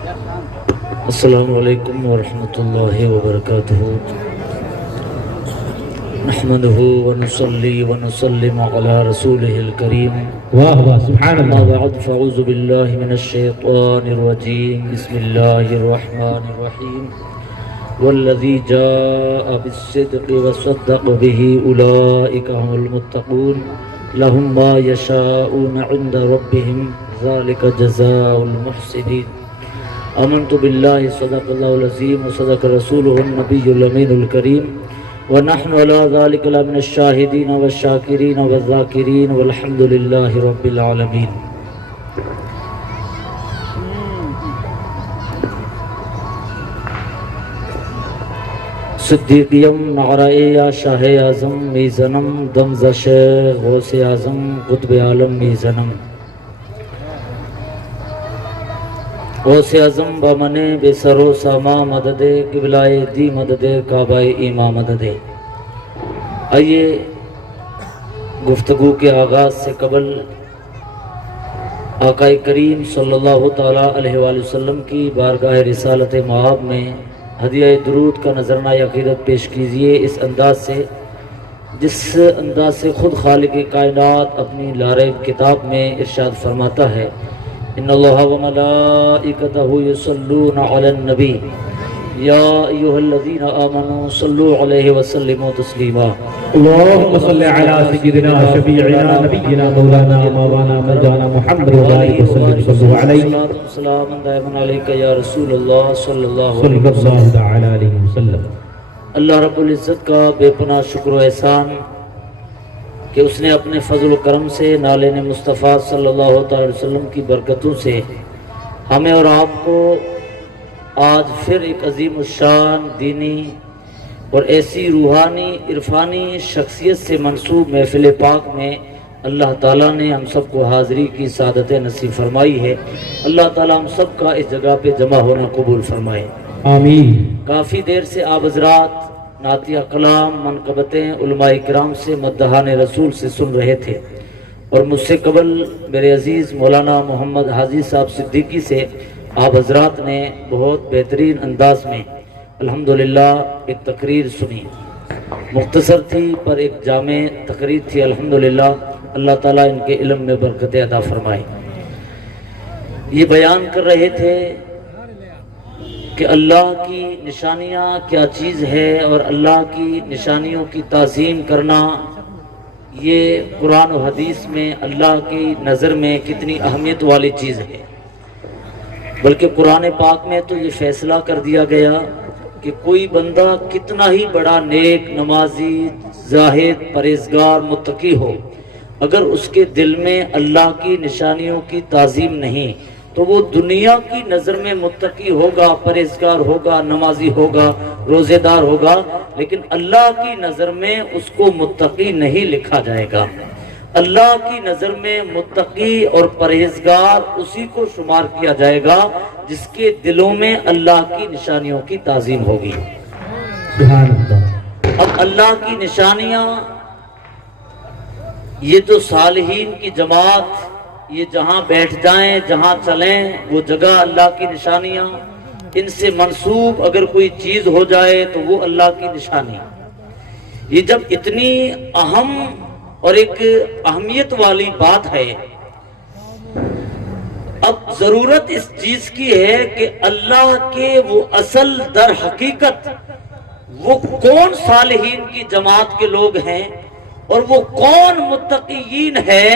السلام علیکم ورحمۃ اللہ وبرکاتہ نحمده ونصلي ونسلم على رسوله الكريم واہ واہ سبحان اما اللہ. بعد فاعوذ باللہ من الشیطان الرجیم بسم اللہ الرحمن الرحیم والذی جاء بالصدق وصدق به اولئک هم المتقون لهم ما يشاءون عند ربهم ذلك جزاء المحسنین آمنت باللہ صدق اللہ العظیم وصدق رسولہ النبی الامین الکریم ونحن على ذلك لمن الشاہدین والشاکرین والذاکرین والحمد للہ رب العالمین. صدیقیم نعرہ یا شاہ اعظم میزنم دمز شیخ غوث اعظم قطب عالم میزنم غوث اعظم بامنے بے سرو ساما مدد قبلائے دی مدد کعبہ ایما مدد. آئیے گفتگو کے آغاز سے قبل آقا کریم صلی اللہ تعالیٰ علیہ وآلہ وسلم کی بارگاہ رسالت معاب میں ہدیہ درود کا نذرانہ عقیدت پیش کیجیے اس انداز سے جس انداز سے خود خالق کائنات اپنی لاریب کتاب میں ارشاد فرماتا ہے ان اللہ وملائکتہ یصلون علی النبی یا ایہا الذین آمنوا صلوا علیہ وسلموا تسلیما. اللهم صل على سيدنا شفيعنا نبينا مولانا مولانا مولانا محمد وبارك وسلم صلوا عليه سلام دائما علیک یا رسول اللہ صلی اللہ صلى علیہ وسلم. الله تعالى عليه وسلم. اللہ رب العزت کا بے پناہ شکر و احسان کہ اس نے اپنے فضل و کرم سے نالین مصطفیٰ صلی اللہ تعالی وسلم کی برکتوں سے ہمیں اور آپ کو آج پھر ایک عظیم الشان دینی اور ایسی روحانی عرفانی شخصیت سے منسوب محفل پاک میں اللہ تعالیٰ نے ہم سب کو حاضری کی سعادت نصیب فرمائی ہے. اللہ تعالیٰ ہم سب کا اس جگہ پہ جمع ہونا قبول فرمائے. آمین. کافی دیر سے آپ حضرات نعتیہ کلام منقبتیں علماء کرام سے مدحان رسول سے سن رہے تھے اور مجھ سے قبل میرے عزیز مولانا محمد حاجی صاحب صدیقی سے آپ حضرات نے بہت بہترین انداز میں الحمدللہ ایک تقریر سنی. مختصر تھی پر ایک جامع تقریر تھی. الحمدللہ اللہ تعالیٰ ان کے علم میں برکت عطا فرمائے. یہ بیان کر رہے تھے کہ اللہ کی نشانیاں کیا چیز ہے اور اللہ کی نشانیوں کی تعظیم کرنا یہ قرآن و حدیث میں اللہ کی نظر میں کتنی اہمیت والی چیز ہے. بلکہ قرآن پاک میں تو یہ فیصلہ کر دیا گیا کہ کوئی بندہ کتنا ہی بڑا نیک نمازی زاہد پرہیزگار متقی ہو اگر اس کے دل میں اللہ کی نشانیوں کی تعظیم نہیں تو وہ دنیا کی نظر میں متقی ہوگا، پرہیزگار ہوگا، نمازی ہوگا، روزے دار ہوگا، لیکن اللہ کی نظر میں اس کو متقی نہیں لکھا جائے گا. اللہ کی نظر میں متقی اور پرہیزگار اسی کو شمار کیا جائے گا جس کے دلوں میں اللہ کی نشانیوں کی تعظیم ہوگی. سبحان اللہ. اب اللہ کی نشانیاں یہ تو صالحین کی جماعت یہ جہاں بیٹھ جائیں جہاں چلیں وہ جگہ اللہ کی نشانیاں، ان سے منسوب اگر کوئی چیز ہو جائے تو وہ اللہ کی نشانی. یہ جب اتنی اہم اور ایک اہمیت والی بات ہے اب ضرورت اس چیز کی ہے کہ اللہ کے وہ اصل در حقیقت وہ کون صالحین کی جماعت کے لوگ ہیں اور وہ کون متقیین ہے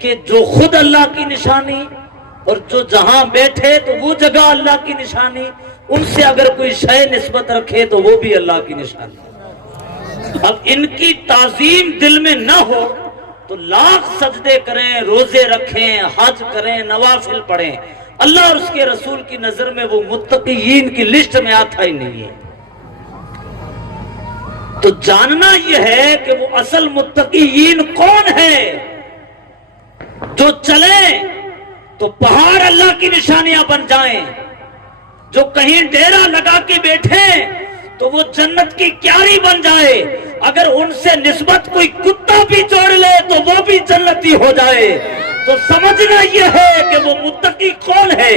کہ جو خود اللہ کی نشانی اور جو جہاں بیٹھے تو وہ جگہ اللہ کی نشانی، ان سے اگر کوئی شے نسبت رکھے تو وہ بھی اللہ کی نشانی. اب ان کی تعظیم دل میں نہ ہو تو لاکھ سجدے کریں، روزے رکھیں، حج کریں، نوافل پڑھیں، اللہ اور اس کے رسول کی نظر میں وہ متقیین کی لسٹ میں آتا ہی نہیں ہے. تو جاننا یہ ہے کہ وہ اصل متقیین کون ہے. جو چلیں تو پہاڑ اللہ کی نشانیاں بن جائیں، جو کہیں ڈیرا لگا کے بیٹھیں تو وہ جنت کی کیاری بن جائے، اگر ان سے نسبت کوئی کتا بھی جوڑ لے تو وہ بھی جنتی ہو جائے. تو سمجھنا یہ ہے کہ وہ متقی کون ہے.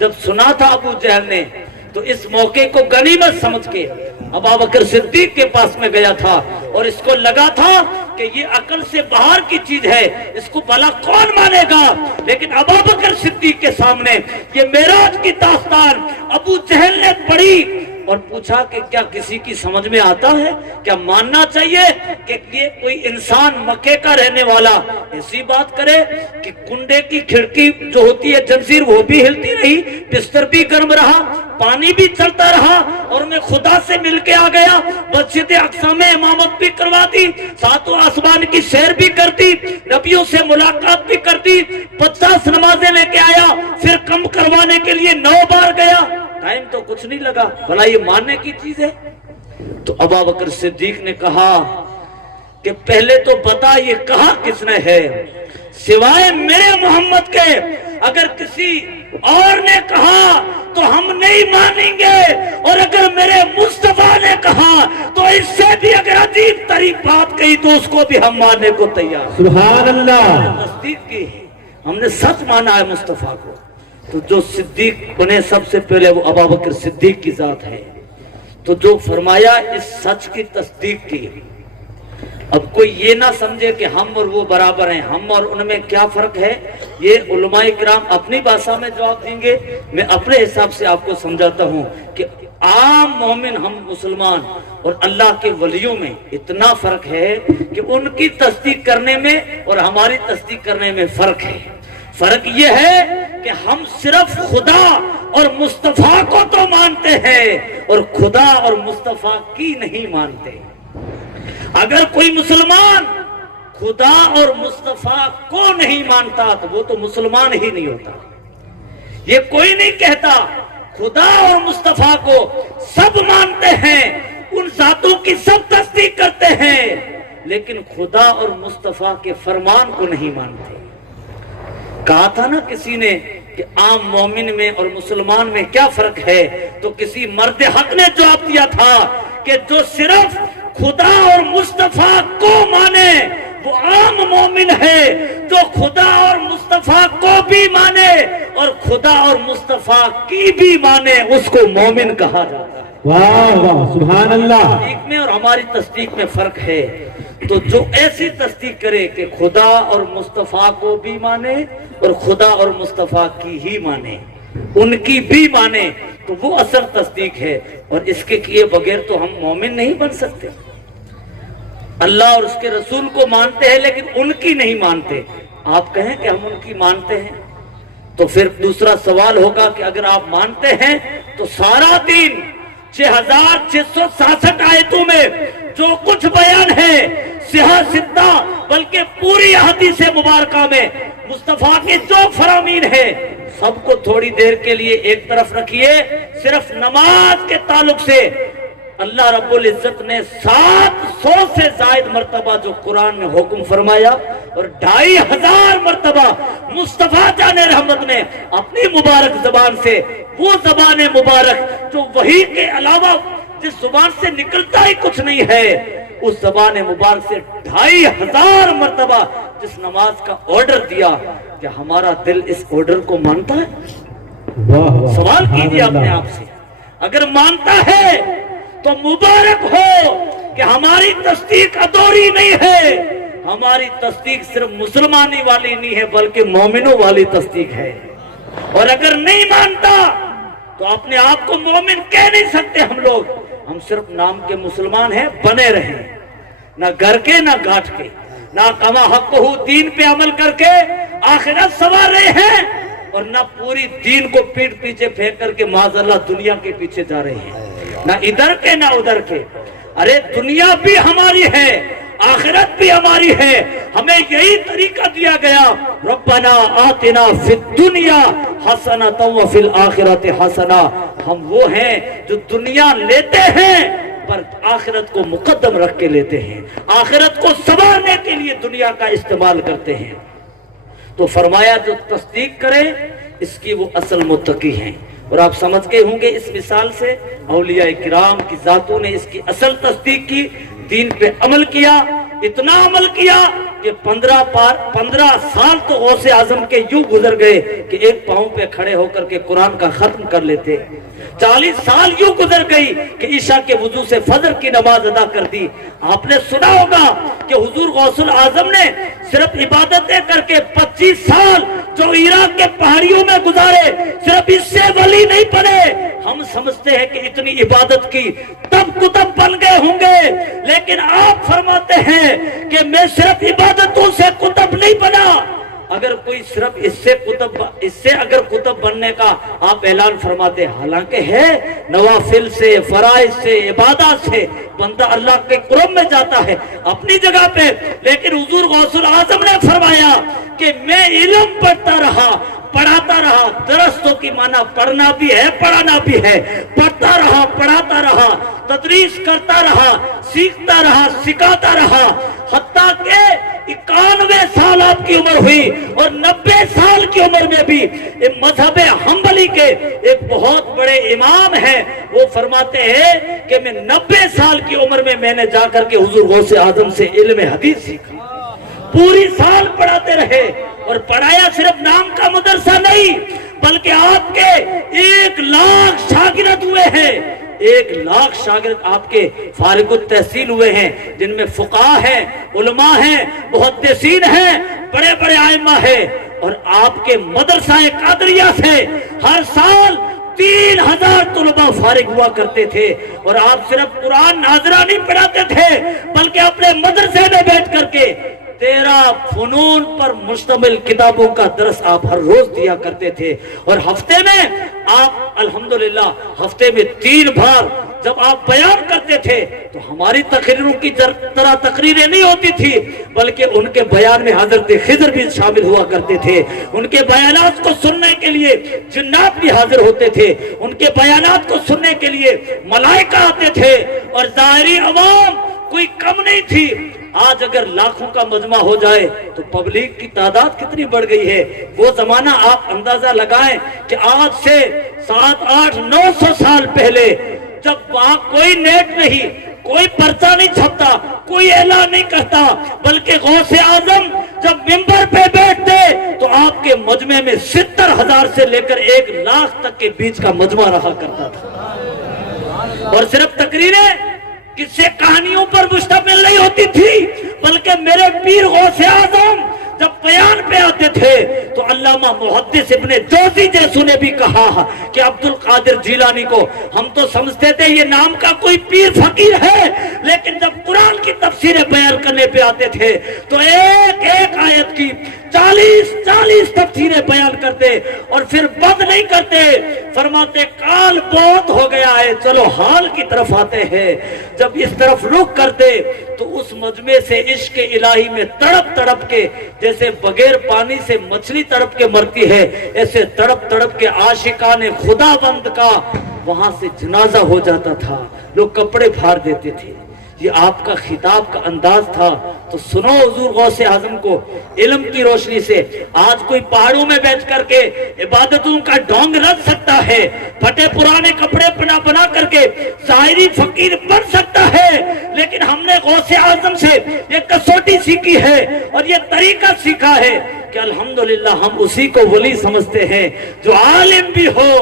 جب سنا تھا ابو جہل نے تو اس موقع کو غنیمت سمجھ کے ابو بکر صدیق کے پاس میں گیا تھا اور اس کو لگا تھا کہ یہ عقل سے باہر کی چیز ہے، اس کو بھلا کون مانے گا، لیکن ابو بکر صدیق کے سامنے یہ معراج کی داستان ابو جہل نے پڑھی اور پوچھا کہ کیا کسی کی سمجھ میں آتا ہے، کیا ماننا چاہیے کہ یہ کوئی انسان مکے کا رہنے والا ایسی بات کرے کہ کنڈے کی کھڑکی جو ہوتی ہے جنزیر وہ بھی ہلتی رہی، بستر بھی گرم رہا، پانی بھی چلتا رہا اور میں خدا سے مل کے آ گیا، مسجد اقصی میں امامت بھی کروا دی، ساتوں آسمان کی سیر بھی کر دی، نبیوں سے ملاقات بھی کر دی، 50 نمازیں لے کے آیا، پھر کم کروانے کے لیے 9 بار گیا، ٹائم تو کچھ نہیں لگا، بھلا یہ ماننے کی چیز ہے؟ تو ابو بکر صدیق نے کہا کہ پہلے تو بتا یہ کہا کس نے ہے، سوائے میرے محمد کے اگر کسی اور نے کہا تو ہم نہیں مانیں گے، اور اگر میرے مصطفیٰ نے کہا تو اس سے بھی اگر عجیب ترین بات کہی تو اس کو بھی ہم ماننے کو تیار۔ سبحان اللہ، تصدیق کی، ہم نے سچ مانا ہے مصطفیٰ کو، تو جو صدیق بنے سب سے پہلے وہ ابو بکر صدیق کی ذات ہے، تو جو فرمایا اس سچ کی تصدیق کی۔ اب کوئی یہ نہ سمجھے کہ ہم اور وہ برابر ہیں، ہم اور ان میں کیا فرق ہے، یہ علماء کرام اپنی بھاشا میں جواب دیں گے، میں اپنے حساب سے آپ کو سمجھاتا ہوں کہ عام مومن ہم مسلمان اور اللہ کے ولیوں میں اتنا فرق ہے کہ ان کی تصدیق کرنے میں اور ہماری تصدیق کرنے میں فرق ہے۔ فرق یہ ہے کہ ہم صرف خدا اور مصطفیٰ کو تو مانتے ہیں اور خدا اور مصطفیٰ کی نہیں مانتے۔ اگر کوئی مسلمان خدا اور مصطفیٰ کو نہیں مانتا تو وہ تو مسلمان ہی نہیں ہوتا۔ یہ کوئی نہیں کہتا خدا اور مصطفیٰ کو سب مانتے ہیں، ان ذاتوں کی سب تصدیق کرتے ہیں، لیکن خدا اور مصطفیٰ کے فرمان کو نہیں مانتے۔ کہا تھا نا کسی نے کہ عام مومن میں اور مسلمان میں کیا فرق ہے، تو کسی مرد حق نے جواب دیا تھا کہ جو صرف خدا اور مصطفیٰ کو مانے وہ عام مومن ہے، جو خدا اور مصطفیٰ کو بھی مانے اور خدا اور مصطفیٰ کی بھی مانے اس کو مومن کہا جاتا ہے۔ واہ واہ، سبحان اللہ۔ تصدیق میں اور ہماری تصدیق میں فرق ہے، تو جو ایسی تصدیق کرے کہ خدا اور مصطفیٰ کو بھی مانے اور خدا اور مصطفیٰ کی ہی مانے، ان کی بھی مانے، تو وہ اصل تصدیق ہے، اور اس کے کیے بغیر تو ہم مومن نہیں بن سکتے۔ اللہ اور اس کے رسول کو مانتے ہیں لیکن ان کی نہیں مانتے، آپ کہیں کہ ہم ان کی مانتے ہیں، تو پھر دوسرا سوال ہوگا کہ اگر آپ مانتے ہیں تو سارا دین 6667 آیتوں میں جو کچھ بیان ہے، صحیح ستہ بلکہ پوری احادیث مبارکہ میں مصطفیٰ کے جو فرامین ہے، سب کو تھوڑی دیر کے لیے ایک طرف رکھیے، صرف نماز کے تعلق سے اللہ رب العزت نے 700 سے زائد مرتبہ جو قرآن میں حکم فرمایا اور 2500 مرتبہ مصطفیٰ جان رحمت نے اپنی مبارک زبان سے، وہ زبان مبارک جو وحی کے علاوہ جس زبان سے نکلتا ہی کچھ نہیں ہے، اس زبان مبارک سے 2500 مرتبہ جس نماز کا آرڈر دیا، کہ ہمارا دل اس آرڈر کو مانتا ہے؟ سوال کیجئے اپنے آپ سے، اگر مانتا ہے تو مبارک ہو کہ ہماری تصدیق ادھوری نہیں ہے، ہماری تصدیق صرف مسلمانی والی نہیں ہے بلکہ مومنوں والی تصدیق ہے۔ اور اگر نہیں مانتا تو اپنے آپ کو مومن کہہ نہیں سکتے ہم لوگ، ہم صرف نام کے مسلمان ہیں، بنے رہیں، نہ گھر کے نہ گھاٹ کے، نہ کما حقہ دین پہ عمل کر کے آخرت سنوار رہے ہیں، اور نہ پوری دین کو پیٹ پیچھے پھینک کر کے معاذ اللہ دنیا کے پیچھے جا رہے ہیں، نہ ادھر کے نہ ادھر کے۔ ارے دنیا بھی ہماری ہے، آخرت بھی ہماری ہے، ہمیں یہی طریقہ دیا گیا، ربنا آتنا فی الدنیا حسنۃ وفی الآخرۃ حسنہ۔ ہم وہ ہیں جو دنیا لیتے ہیں پر آخرت کو مقدم رکھ کے لیتے ہیں، آخرت کو سنوارنے کے لیے دنیا کا استعمال کرتے ہیں۔ تو فرمایا جو تصدیق کرے اس کی وہ اصل متقی ہیں، اور آپ سمجھ گئے ہوں گے اس مثال سے اولیاء کرام کی ذاتوں نے اس کی اصل تصدیق کی، دین پہ عمل کیا، اتنا عمل کیا کہ 15 سال تو غوث اعظم کے یوں گزر گئے کہ ایک پاؤں پہ کھڑے ہو کر کے قرآن کا ختم کر لیتے. 40 سال یوں گزر گئی کہ عشاء کے وضو سے فجر کی نماز ادا کر دی. آپ نے سنا ہوگا کہ حضور غوث اعظم نے صرف عبادتیں کر کے 25 سال جو عراق کے پہاڑیوں میں گزارے صرف اس سے ولی نہیں بنے. ہم سمجھتے ہیں کہ اتنی عبادت کی تب کتب بن گئے ہوں گے، لیکن آپ فرماتے ہیں کہ میں صرف عبادتوں سے کتب نہیں بنا. اگر کوئی صرف اس سے اگر کتب بننے کا آپ اعلان فرماتے، حالانکہ ہے نوافل سے، فرائض سے، عبادات سے بندہ اللہ کے قرب میں جاتا ہے اپنی جگہ پہ. لیکن حضور غوث اعظم نے فرمایا کہ میں علم پڑھتا رہا، پڑھاتا رہا. درستوں کی معنی پڑھنا بھی ہے، پڑھانا بھی ہے. پڑھتا رہا، پڑھاتا رہا، تدریس کرتا رہا، سیکھتا رہا، سکھاتا رہا، حتیٰ کہ 91 سال آپ کی عمر ہوئی اور 90 سال کی عمر میں بھی مذہب حنبلی کے ایک بہت بڑے امام ہیں، وہ فرماتے ہیں کہ میں 90 سال کی عمر میں نے جا کر کے حضور غوث اعظم سے علم حدیث سیکھا. پوری سال پڑھاتے رہے اور پڑھایا صرف نام کا مدرسہ نہیں بلکہ آپ کے 1 لاکھ شاگرد ہوئے ہیں. 1 لاکھ شاگرد آپ کے فارغ التحصیل ہوئے ہیں، جن میں فقہاء ہیں، علماء ہیں، محدثین ہیں، بڑے بڑے ائمہ ہیں. اور آپ کے مدرسہ قادریہ سے ہر سال 3000 طلباء فارغ ہوا کرتے تھے. اور آپ صرف قرآن ناظرہ نہیں پڑھاتے تھے بلکہ اپنے مدرسے میں بیٹھ کر کے 13 فنون پر مشتمل کتابوں کا درس آپ ہر روز دیا کرتے تھے. اور ہفتے میں آپ الحمدللہ ہفتے میں 3 بار جب آپ بیان کرتے تھے تو ہماری تقریروں کی طرح تقریریں نہیں ہوتی تھی بلکہ ان کے بیان میں حضرت خضر بھی شامل ہوا کرتے تھے. ان کے بیانات کو سننے کے لیے جنات بھی حاضر ہوتے تھے. ان کے بیانات کو سننے کے لیے ملائکہ آتے تھے اور ظاہری عوام کوئی کم نہیں تھی. آج اگر لاکھوں کا مجمع ہو جائے تو پبلک کی تعداد کتنی بڑھ گئی ہے. وہ زمانہ آپ اندازہ لگائیں کہ آج سے 700 800 900 سال پہلے جب وہاں کوئی نیٹ نہیں، کوئی پرچہ نہیں چھپتا، کوئی اعلان نہیں کرتا، بلکہ غوث اعظم جب منبر پہ بیٹھتے تو آپ کے مجمع میں 70,000 سے لے کر 1 لاکھ تک کے بیچ کا مجمع رہا کرتا تھا. اور صرف تقریریں قصے کہانیوں پر مشتمل نہیں ہوتی تھی بلکہ میرے پیر غوث اعظم جب بیان پہ آتے تھے تو علامہ محدث ابن جوزی جیسو نے بھی کہا کہ عبد القادر جیلانی کو ہم تو سمجھتے تھے یہ نام کا کوئی پیر فقیر ہے، لیکن جب قرآن کی تفسیریں بیان کرنے پہ آتے تھے تو ایک ایک آیت کی 40 تفسیریں بیان کرتے اور پھر بند نہیں کرتے. فرماتے کال بہت ہو گیا ہے، چلو حال کی طرف آتے ہیں. جب اس طرف رخ کرتے تو اس مجمع سے عشق الہی میں تڑپ تڑپ کے، جیسے بغیر پانی سے مچھلی تڑپ کے مرتی ہے، ایسے تڑپ تڑپ کے عاشقان خدا بند کا وہاں سے جنازہ ہو جاتا تھا. لوگ کپڑے پھاڑ دیتے تھے. یہ آپ کا خطاب کا انداز تھا. تو سنو حضور غوث اعظم کو علم کی روشنی سے. آج کوئی پہاڑوں میں بیٹھ کر کے عبادتوں کا ڈھونگ رکھ سکتا ہے، پھٹے پرانے کپڑے بنا کر کے ظاہری فقیر بن سکتا ہے، لیکن ہم نے غوث اعظم سے یہ کسوٹی سیکھی ہے اور یہ طریقہ سیکھا ہے کہ الحمدللہ ہم اسی کو ولی سمجھتے ہیں جو عالم بھی ہو.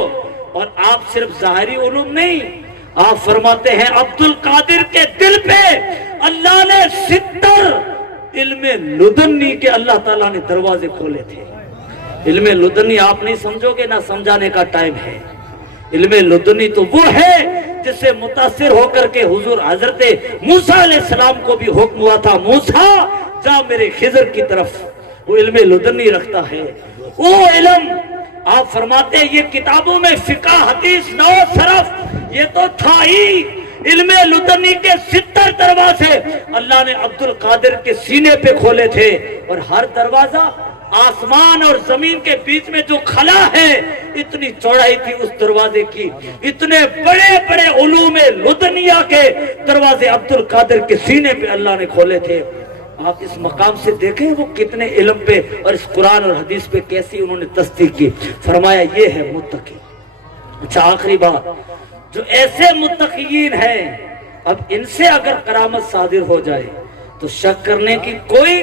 اور آپ صرف ظاہری علوم نہیں، آپ فرماتے ہیں عبد القادر کے دل پہ اللہ نے 70 علم لدنی کے اللہ تعالیٰ نے دروازے کھولے تھے. علم لدنی آپ نہیں سمجھو گے، نہ سمجھانے کا ٹائم ہے. علم لدنی تو وہ ہے جس سے متاثر ہو کر کے حضور حضرت موسیٰ علیہ السلام کو بھی حکم ہوا تھا موسیٰ جا میرے خضر کی طرف. وہ علم لدنی رکھتا ہے. وہ علم آپ فرماتے ہیں یہ کتابوں میں فقہ حدیث نو صرف یہ تو تھا ہی. علم لدنی کے 70 دروازے اللہ نے عبد القادر کے سینے پہ کھولے تھے. اور ہر دروازہ آسمان اور زمین کے بیچ میں جو خلا ہے اتنی چوڑائی تھی اس دروازے کی. اتنے بڑے بڑے علوم لدنیہ کے دروازے عبد القادر کے سینے پہ اللہ نے کھولے تھے. آپ اس مقام سے دیکھیں وہ کتنے علم پہ اور اس قرآن اور حدیث پہ کیسی انہوں نے تصدیق کی. فرمایا یہ ہے متقی. اچھا آخری بات، جو ایسے متقین ہیں اب ان سے اگر کرامت صادر ہو جائے تو شک کرنے کی کوئی